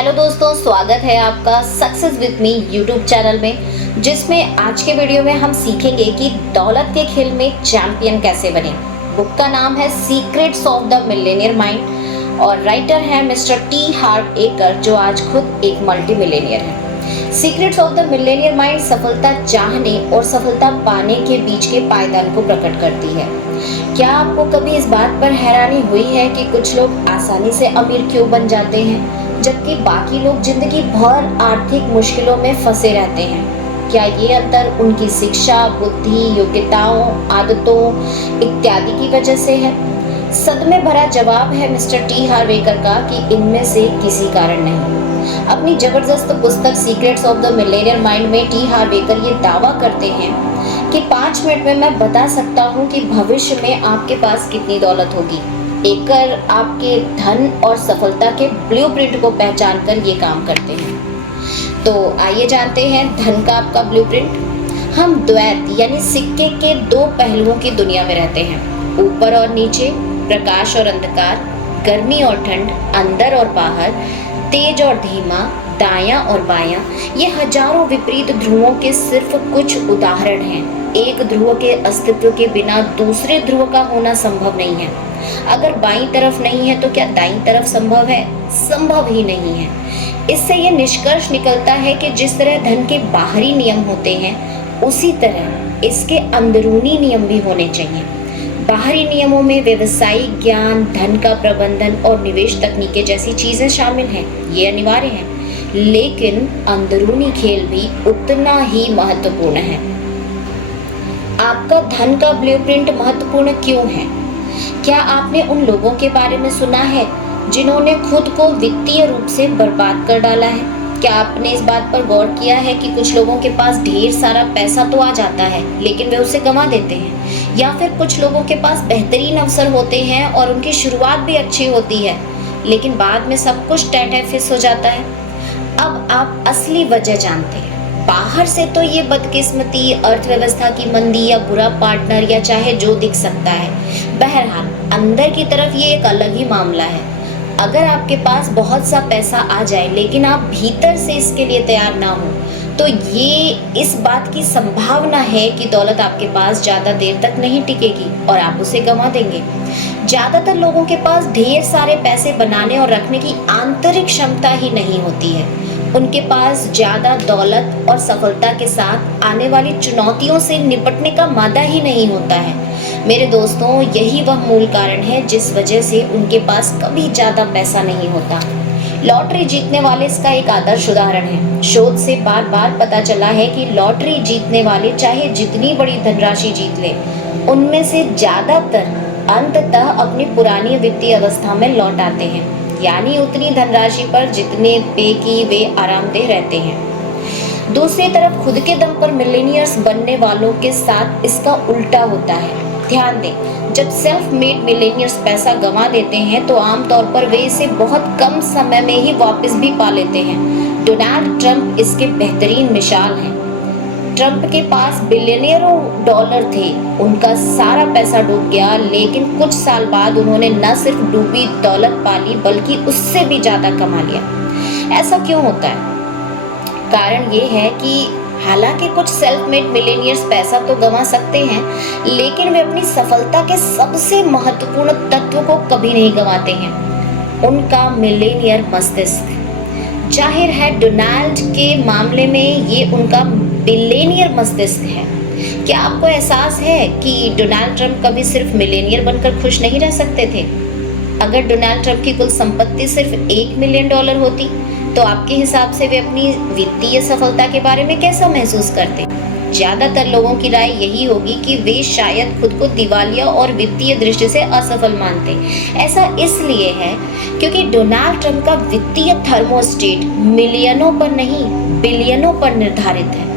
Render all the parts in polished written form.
Hello दोस्तों, स्वागत है आपका success with me YouTube channel में, जिसमें आज के वीडियो में हम सीखेंगे कि दौलत के खेल में चैंपियन कैसे बने। बुक का नाम है secrets of the Millionaire mind और राइटर है मिस्टर टी हार्व एकर, जो आज खुद एक मल्टी मिलेनियर है। Secrets of the Millionaire mind सफलता चाहने और सफलता पाने के बीच के पायदान को प्रकट करती है। क्या आपको कभी इस बात पर हैरानी हुई है कि कुछ लोग आसानी से अमीर क्यों बन जाते हैं, जबकि बाकी लोग जिंदगी भर आर्थिक मुश्किलों में फंसे रहते हैं? क्या ये अंतर उनकी शिक्षा, बुद्धि, योग्यताओं, आदतों इत्यादि की वजह से है? सदमे भरा जवाब है मिस्टर टी हार्व एकर का कि इनमें से किसी कारण नहीं। अपनी जबरदस्त पुस्तक secrets of the Millionaire mind में टी हार्व एकर ये दावा करते हैं कि 5 मिनट में मैं बता सकता हूँ कि भविष्य में आपके पास कितनी दौलत होगी। एकर आपके धन और सफलता के ब्लूप्रिंट को पहचान कर ये काम करते हैं। तो आइए जानते हैं धन का आपका ब्लूप्रिंट। हम द्वैत यानी सिक्के के 2 पहलुओं की दुनिया में रहते हैं, ऊपर और नीचे, प्रकाश और अंधकार, गर्मी और ठंड, अंदर और बाहर, तेज और धीमा, दायां और बायां। ये हजारों विपरीत ध्रुवों के सिर्फ कुछ उदाहरण हैं। एक ध्रुव के अस्तित्व के बिना दूसरे ध्रुव का होना संभव नहीं है। अगर बाईं तरफ नहीं है तो क्या दाईं तरफ संभव है? संभव ही नहीं है। इससे ये निष्कर्ष निकलता है कि जिस तरह धन के बाहरी नियम होते हैं, उसी तरह इसके अंदरूनी नियम भी होने चाहिए। बाहरी नियमों में व्यवसायिक ज्ञान, धन का प्रबंधन और निवेश तकनीकें जैसी चीजें शामिल हैं, ये अनिवार्य है, लेकिन अंदरूनी खेल भी उतना ही महत्वपूर्ण है। आपका धन का ब्लूप्रिंट महत्वपूर्ण क्यों है? क्या आपने उन लोगों के बारे में सुना है जिन्होंने खुद को वित्तीय रूप से बर्बाद कर डाला है? क्या आपने इस बात पर गौर किया है कि कुछ लोगों के पास ढेर सारा पैसा तो आ जाता है, लेकिन वे उसे गंवा देते हैं? या फिर कुछ लोगों के पास बेहतरीन अवसर होते हैं और उनकी शुरुआत भी अच्छी होती है, लेकिन बाद में सब कुछ टैटैफिस हो जाता है? अब आप असली वजह जानते हैं। बाहर से तो ये बदकिस्मती, अर्थव्यवस्था की मंदी या बुरा पार्टनर या चाहे जो दिख सकता है। बहरहाल अंदर की तरफ ये एक अलग ही मामला है। अगर आपके पास बहुत सा पैसा आ जाए लेकिन आप भीतर से इसके लिए तैयार ना हो, तो ये इस बात की संभावना है कि दौलत आपके पास ज़्यादा देर तक नहीं टिकेगी और आप उसे गंवा देंगे। ज़्यादातर लोगों के पास ढेर सारे पैसे बनाने और रखने की आंतरिक क्षमता ही नहीं होती है। उनके पास ज़्यादा दौलत और सफलता के साथ आने वाली चुनौतियों से निपटने का मादा ही नहीं होता है। मेरे दोस्तों, यही वह मूल कारण है जिस वजह से उनके पास कभी ज़्यादा पैसा नहीं होता। लॉटरी जीतने वाले इसका एक आदर्श उदाहरण है। शोध से बार बार पता चला है कि लॉटरी जीतने वाले चाहे जितनी बड़ी धनराशि जीत ले, उनमें से ज़्यादातर अंततः अपनी पुरानी वित्तीय अवस्था में लौट आते हैं, यानी उतनी धनराशि पर जितने पे की वे आरामदेह रहते हैं। दूसरी तरफ खुद के दम पर मिलेनियर्स बनने वालों के साथ इसका उल्टा होता है। ध्यान दें, जब सेल्फ मेड मिलेनियर्स पैसा गंवा देते हैं तो आमतौर पर वे इसे बहुत कम समय में ही वापस भी पा लेते हैं। डोनाल्ड ट्रंप इसके बेहतरीन मिसाल हैं। ट्रंप के पास बिलियनियरों डॉलर थे, उनका सारा पैसा डूब गया, लेकिन कुछ साल बाद उन्होंने न सिर्फ डूबी दौलत पा ली बल्कि उससे भी ज़्यादा कमा लिया। ऐसा क्यों होता है? कारण ये है कि हालांकि कुछ सेल्फ मेड मिलेनियर्स पैसा तो गंवा सकते हैं, लेकिन वे अपनी सफलता के सबसे महत्वपूर्ण तत्व को कभी नहीं गंवाते हैं, उनका मिलेनियर मस्तिष्क। जाहिर है डोनाल्ड के मामले में ये उनका बिलियनियर मस्तिष्क है। क्या आपको एहसास है कि डोनाल्ड ट्रंप कभी सिर्फ मिलेनियर बनकर खुश नहीं रह सकते थे? अगर डोनाल्ड ट्रंप की कुल संपत्ति सिर्फ $1 मिलियन होती, तो आपके हिसाब से वे अपनी वित्तीय सफलता के बारे में कैसा महसूस करते? ज़्यादातर लोगों की राय यही होगी कि वे शायद खुद को दिवालिया और वित्तीय दृष्टि से असफल मानते। ऐसा इसलिए है क्योंकि डोनाल्ड ट्रंप का वित्तीय थर्मोस्टेट मिलियनों पर नहीं, बिलियनों पर निर्धारित है।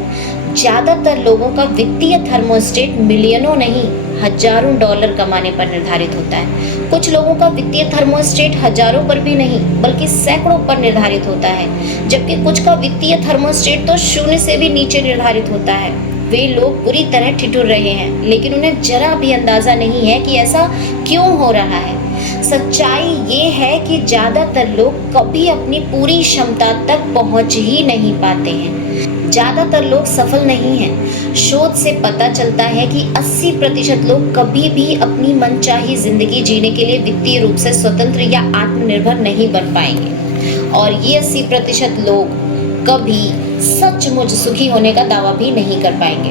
ज़्यादातर लोगों का वित्तीय थर्मोस्टेट मिलियनों नहीं, हजारों डॉलर कमाने पर निर्धारित होता है। कुछ लोगों का वित्तीय थर्मोस्टेट हजारों पर भी नहीं बल्कि सैकड़ों पर निर्धारित होता है, जबकि कुछ का वित्तीय थर्मोस्टेट तो 0 से भी नीचे निर्धारित होता है। वे लोग बुरी तरह ठिठुर रहे हैं, लेकिन उन्हें जरा भी अंदाजा नहीं है कि ऐसा क्यों हो रहा है। सच्चाई ये है कि ज़्यादातर लोग कभी अपनी पूरी क्षमता तक पहुंच ही नहीं पाते हैं। ज़्यादातर लोग सफल नहीं हैं। शोध से पता चलता है कि 80% लोग कभी भी अपनी मनचाही जिंदगी जीने के लिए वित्तीय रूप से स्वतंत्र या आत्मनिर्भर नहीं बन पाएंगे। और ये 80% लोग कभी सचमुच सुखी होने का दावा भी नहीं कर पाएंगे।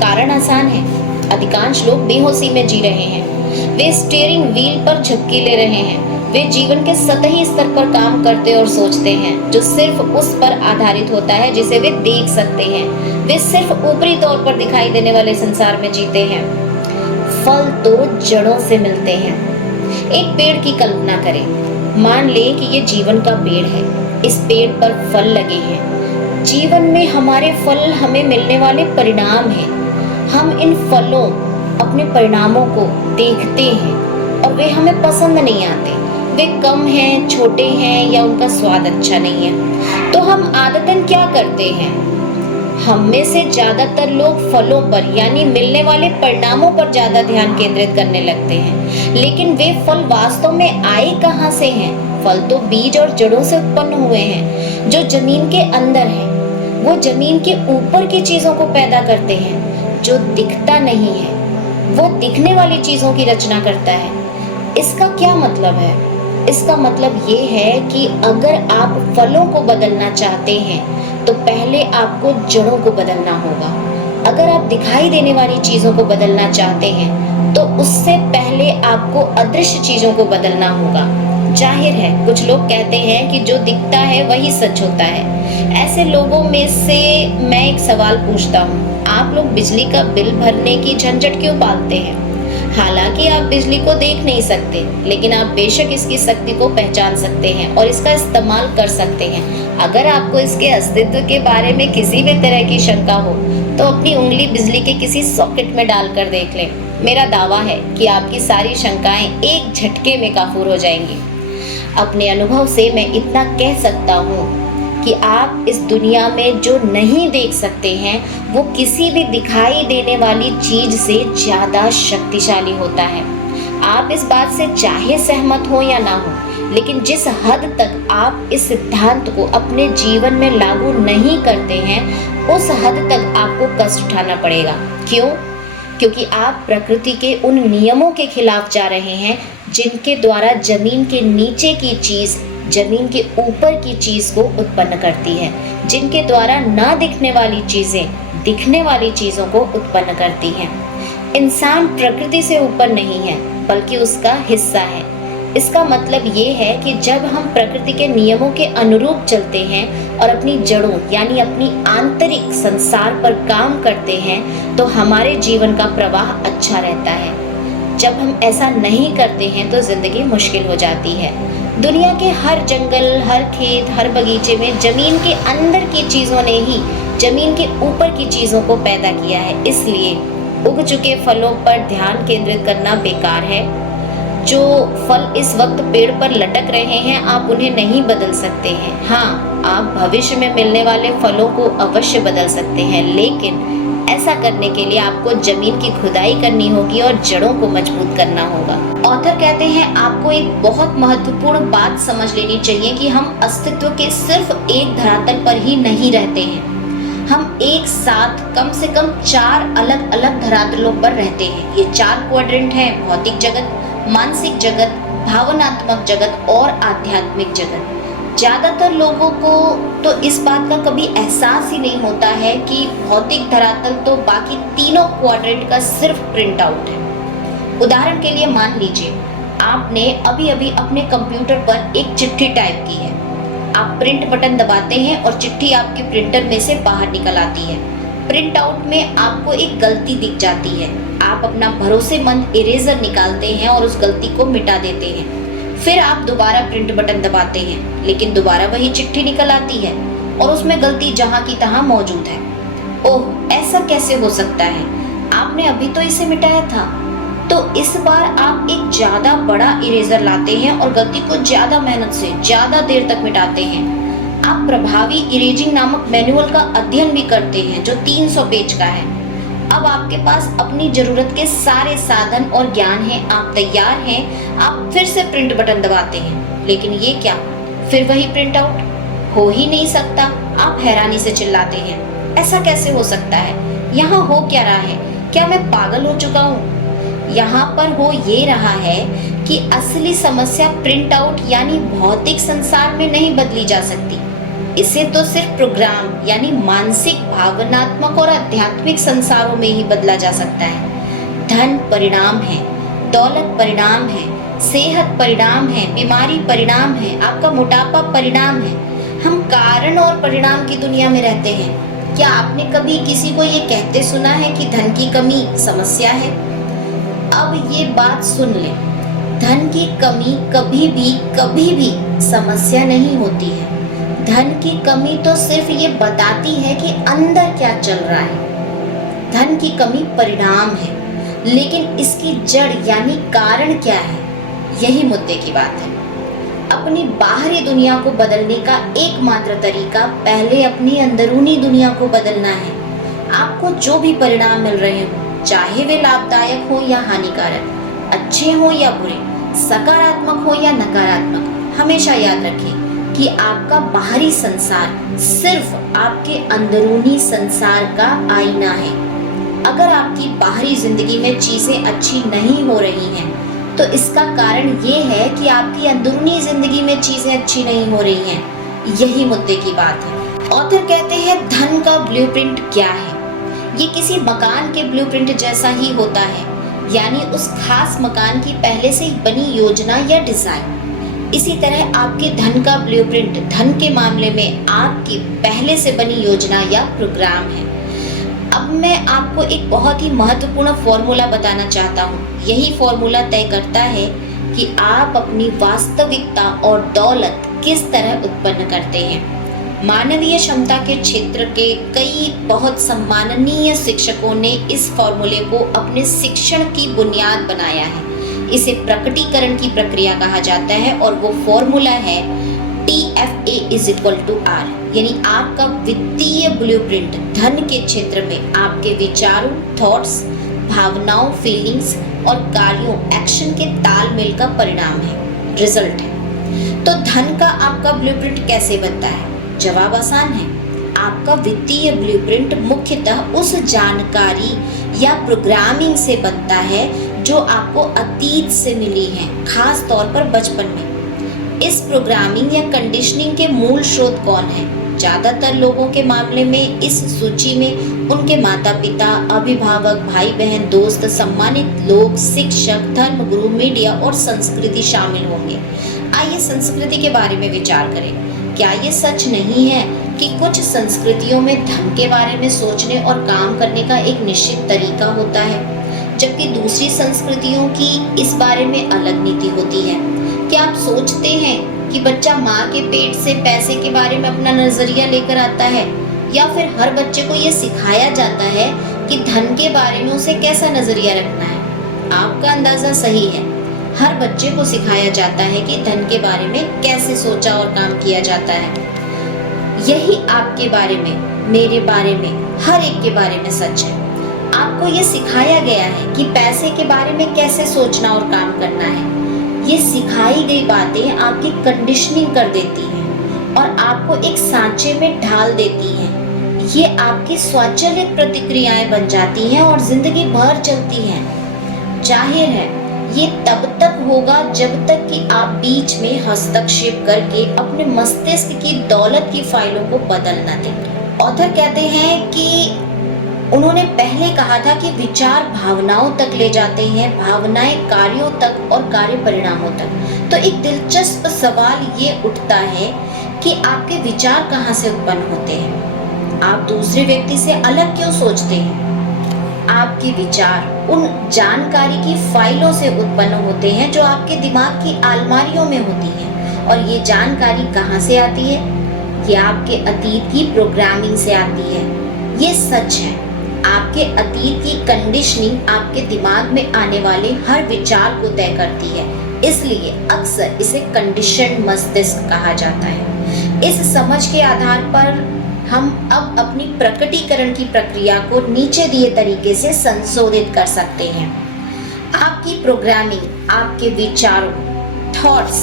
कारण आसान है, अधिकांश लोग बेहोशी में जी रहे हैं। वे स्टीयरिंग व्हील पर झपकी ले रहे हैं। वे जीवन के सतही स्तर पर काम करते और सोचते हैं, जो सिर्फ उस पर आधारित होता है जिसे वे देख सकते हैं। वे सिर्फ ऊपरी तौर पर दिखाई देने वाले संसार में जीते हैं। फल तो जड़ों से मिलते हैं। एक पेड़ की कल्पना करें। मान लें कि ये जीवन का पेड़ है। इस पेड़ पर फल लगे हैं। जीवन में हमारे फल हमें मिलने वाले परिणाम हैं। हम इन फलों, अपने परिणामों को देखते हैं और वे हमें पसंद नहीं आते। वे कम हैं, छोटे हैं या उनका स्वाद अच्छा नहीं है। तो हम आदतन क्या करते हैं? हम में से ज्यादातर लोग फलों पर यानी मिलने वाले परिणामों पर ज्यादा ध्यान केंद्रित करने लगते हैं। लेकिन वे फल वास्तव में आए कहाँ से हैं? फल तो बीज और जड़ों से उत्पन्न हुए हैं, जो जमीन के अंदर है। वो जमीन के ऊपर की चीजों को पैदा करते हैं, जो दिखता नहीं है। वो दिखने वाली चीजों की रचना करता है। इसका क्या मतलब है? इसका मतलब ये है कि अगर आप फलों को बदलना चाहते हैं तो पहले आपको जड़ों को बदलना होगा। अगर आप दिखाई देने वाली चीजों को बदलना चाहते हैं तो उससे पहले आपको अदृश्य चीजों को बदलना होगा। जाहिर है, कुछ लोग कहते हैं कि जो दिखता है वही सच होता है। ऐसे लोगों में से मैं एक सवाल पूछता हूँ, आप लोग बिजली का बिल भरने की झंझट क्यों पालते हैं? हालांकि आप बिजली को देख नहीं सकते, लेकिन आप बेशक इसकी शक्ति को पहचान सकते हैं और इसका इस्तेमाल कर सकते हैं। अगर आपको इसके अस्तित्व के बारे में किसी भी तरह की शंका हो तो अपनी उंगली बिजली के किसी सॉकेट में डालकर देख लें। मेरा दावा है कि आपकी सारी शंकाएं एक झटके में काफूर हो जाएंगी। अपने अनुभव से मैं इतना कह सकता हूँ कि आप इस दुनिया में जो नहीं देख सकते हैं वो किसी भी दिखाई देने वाली चीज से ज्यादा शक्तिशाली होता है। आप इस बात से चाहे सहमत हो या ना हो, लेकिन जिस हद तक आप इस सिद्धांत को अपने जीवन में लागू नहीं करते हैं उस हद तक आपको कष्ट उठाना पड़ेगा। क्यों? क्योंकि आप प्रकृति के उन नियमों के खिलाफ जा रहे हैं जिनके द्वारा जमीन के नीचे की चीज जमीन के ऊपर की चीज को उत्पन्न करती है, जिनके द्वारा ना दिखने वाली चीजें दिखने वाली चीजों को उत्पन्न करती हैं। इंसान प्रकृति से ऊपर नहीं है बल्कि उसका हिस्सा है। इसका मतलब ये है कि जब हम प्रकृति के नियमों के अनुरूप चलते हैं और अपनी जड़ों यानी अपनी आंतरिक संसार पर काम करते हैं तो हमारे जीवन का प्रवाह अच्छा रहता है। जब हम ऐसा नहीं करते हैं तो जिंदगी मुश्किल हो जाती है। दुनिया के हर जंगल, हर खेत, हर बगीचे में जमीन के अंदर की चीजों ने ही जमीन के ऊपर की चीजों को पैदा किया है। इसलिए उग चुके फलों पर ध्यान केंद्रित करना बेकार है। जो फल इस वक्त पेड़ पर लटक रहे हैं आप उन्हें नहीं बदल सकते हैं। हाँ, आप भविष्य में मिलने वाले फलों को अवश्य बदल सकते हैं, लेकिन ऐसा करने के लिए आपको जमीन की खुदाई करनी होगी और जड़ों को मजबूत करना होगा। ऑथर कहते हैं आपको एक बहुत महत्वपूर्ण बात समझ लेनी चाहिए कि हम अस्तित्व के सिर्फ एक धरातल पर ही नहीं रहते हैं। हम एक साथ कम से कम 4 अलग अलग धरातलों पर रहते हैं। ये 4 क्वाड्रेंट हैं: भौतिक जगत, मानसिक जगत, भावनात्मक जगत और आध्यात्मिक जगत। ज्यादातर लोगों को तो इस बात का कभी एहसास ही नहीं होता है कि भौतिक धरातल तो बाकी तीनों क्वाड्रेंट का सिर्फ प्रिंट आउट है। उदाहरण के लिए मान लीजिए आपने अभी अभी अपने कंप्यूटर पर एक चिट्ठी टाइप की है। आप प्रिंट बटन दबाते हैं और चिट्ठी आपके प्रिंटर में से बाहर निकल आती है। प्रिंट आउट में आपको एक गलती दिख जाती है। आप अपना भरोसेमंद इरेजर निकालते हैं और उस गलती को मिटा देते हैं। फिर आप दोबारा प्रिंट बटन दबाते हैं, लेकिन दोबारा वही चिट्ठी निकल आती है और उसमें गलती जहां की तहां मौजूद है। ओह, ऐसा कैसे हो सकता है? आपने अभी तो इसे मिटाया था। तो इस बार आप एक ज्यादा बड़ा इरेजर लाते हैं और गलती को ज्यादा मेहनत से ज्यादा देर तक मिटाते हैं। आप प्रभावी इरेजिंग नामक मैनुअल का अध्ययन भी करते हैं जो 300 पेज का है। अब आपके पास अपनी जरूरत के सारे साधन और ज्ञान है, आप तैयार हैं, आप फिर से प्रिंट बटन दबाते हैं। लेकिन ये क्या, फिर वही प्रिंट आउट हो ही नहीं सकता। आप हैरानी से चिल्लाते हैं, ऐसा कैसे हो सकता है? यहाँ हो क्या रहा है? क्या मैं पागल हो चुका हूँ? यहाँ पर हो ये रहा है कि असली समस्या प्रिंट आउट यानी भौतिक संसार में नहीं बदली जा सकती। इसे तो सिर्फ प्रोग्राम यानी मानसिक, भावनात्मक और आध्यात्मिक संसारों में ही बदला जा सकता है। धन परिणाम है, दौलत परिणाम है, सेहत परिणाम है, बीमारी परिणाम है, आपका मोटापा परिणाम है। हम कारण और परिणाम की दुनिया में रहते हैं। क्या आपने कभी किसी को ये कहते सुना है कि धन की कमी समस्या है? अब ये बात सुन ले, धन की कमी कभी भी समस्या नहीं होती है। धन की कमी तो सिर्फ ये बताती है कि अंदर क्या चल रहा है। धन की कमी परिणाम है, लेकिन इसकी जड़ यानी कारण क्या है, यही मुद्दे की बात है। अपनी बाहरी दुनिया को बदलने का एकमात्र तरीका पहले अपनी अंदरूनी दुनिया को बदलना है। आपको जो भी परिणाम मिल रहे हो, चाहे वे लाभदायक हो या हानिकारक, अच्छे हो या बुरे, सकारात्मक हो या नकारात्मक, हमेशा याद रखें कि आपका बाहरी संसार सिर्फ आपके अंदरूनी संसार का आईना है। अगर आपकी बाहरी जिंदगी में चीजें अच्छी नहीं हो रही हैं, तो इसका कारण ये है कि आपकी अंदरूनी जिंदगी में चीजें अच्छी नहीं हो रही हैं। यही मुद्दे की बात है। ऑथर कहते हैं धन का ब्लूप्रिंट क्या है? ये किसी मकान के ब्लूप्रिंट जैसा ही होता है, यानी उस खास मकान की पहले से ही बनी योजना या डिजाइन। इसी तरह आपके धन का ब्लूप्रिंट धन के मामले में आपकी पहले से बनी योजना या प्रोग्राम है। अब मैं आपको एक बहुत ही महत्वपूर्ण फॉर्मूला बताना चाहता हूँ। यही फॉर्मूला तय करता है कि आप अपनी वास्तविकता और दौलत किस तरह उत्पन्न करते हैं। मानवीय क्षमता के क्षेत्र के कई बहुत सम्माननीय शिक्षकों ने इस फॉर्मूले को अपने शिक्षण की बुनियाद बनाया है। इसे प्रकटीकरण की प्रक्रिया कहा जाता है और वो फॉर्मूला है TFA = R, यानी आपका वित्तीय ब्लूप्रिंट धन के क्षेत्र में आपके विचारों, थॉट्स, भावनाओं, फीलिंग्स और कार्यों, एक्शन के तालमेल का परिणाम है, रिजल्ट है। तो धन का आपका ब्लूप्रिंट कैसे बनता है? जवाब आसान है। आपका वित्तीय ब्लूप्रिंट मुख्यतः उस जानकारी या प्रोग्रामिंग से बनता है जो आपको अतीत से मिली है, खास तौर पर बचपन में। इस प्रोग्रामिंग या कंडीशनिंग के मूल स्रोत कौन है? ज्यादातर लोगों के मामले में इस सूची में उनके माता पिता, अभिभावक, भाई बहन, दोस्त, सम्मानित लोग, शिक्षक, धर्मगुरु, मीडिया और संस्कृति शामिल होंगे। आइए संस्कृति के बारे में विचार करें। क्या ये सच नहीं है कि कुछ संस्कृतियों में धन के बारे में सोचने और काम करने का एक निश्चित तरीका होता है, जबकि दूसरी संस्कृतियों की इस बारे में अलग नीति होती है? क्या आप सोचते हैं कि बच्चा माँ के पेट से पैसे के बारे में अपना नजरिया लेकर आता है, या फिर हर बच्चे को ये सिखाया जाता है कि धन के बारे में उसे कैसा नजरिया रखना है? आपका अंदाजा सही है। हर बच्चे को सिखाया जाता है कि धन के बारे में कैसे सोचा और काम किया जाता है। यही आपके बारे में, मेरे बारे में, हर एक के बारे में सच है। आपको ये सिखाया गया है कि पैसे के बारे में कैसे सोचना और काम करना है। ये सिखाई गई बातें आपकी कंडीशनिंग कर देती हैं और आपको एक सांचे में ढाल देती हैं। ये आपकी स्वचालित प्रतिक्रियाएं बन जाती हैं और जिंदगी भर चलती हैं। जाहिर है ये तब तक होगा जब तक कि आप बीच में हस्तक्षेप करके अपने मस्तिष्क की दौलत की फाइलों को बदल न दें। ऑथर कहते हैं कि उन्होंने पहले कहा था कि विचार भावनाओं तक ले जाते हैं, भावनाएं कार्यों तक और कार्य परिणामों तक। तो एक दिलचस्प सवाल ये उठता है कि आपके विचार कहाँ से उत्पन्न होते हैं? आप दूसरे व्यक्ति से अलग क्यों सोचते हैं? आपके विचार उन जानकारी की फाइलों से उत्पन्न होते हैं जो आपके दिमाग की अलमारियों में होती हैं। और ये जानकारी कहाँ से आती है? ये आपके अतीत की प्रोग्रामिंग से आती है। ये सच है। आपके अतीत की कंडीशनिंग आपके दिमाग में आने वाले हर विचार को तय करती है। इसलिए अक्सर इसे कंडीशन मस्तिष्क कहा जाता है। इस समझ के आधार पर हम अब अपनी प्रकटीकरण की प्रक्रिया को नीचे दिए तरीके से संशोधित कर सकते हैं। आपकी प्रोग्रामिंग आपके विचारों, थॉट्स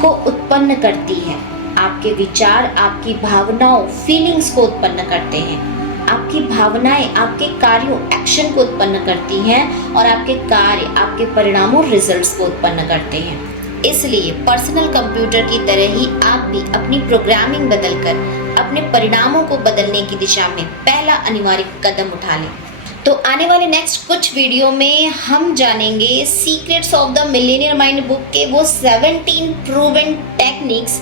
को उत्पन्न करती है। आपके विचार आपकी भावनाओं, फीलिंग्स को उत्पन्न करते हैं। आपकी भावनाएं आपके कार्यों, एक्शन को उत्पन्न करती हैं और आपके कार्य आपके परिणामों, रिजल्ट्स को उत्पन्न करते हैं। इसलिए पर्सनल कंप्यूटर की तरह ही आप भी अपनी प्रोग्रामिंग बदलकर अपने परिणामों को बदलने की दिशा में पहला अनिवार्य कदम उठा लें। तो आने वाले नेक्स्ट कुछ वीडियो में हम जानेंगे secrets of the Millionaire mind book के वो 17 प्रूवन टेक्निक्स,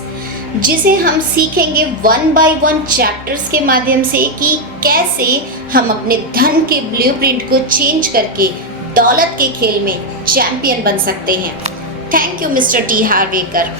जिसे हम सीखेंगे 1 by 1 चैप्टर्स के माध्यम से कि कैसे हम अपने धन के ब्लूप्रिंट को चेंज करके दौलत के खेल में चैंपियन बन सकते हैं। Thank you mister T हार्वेकर।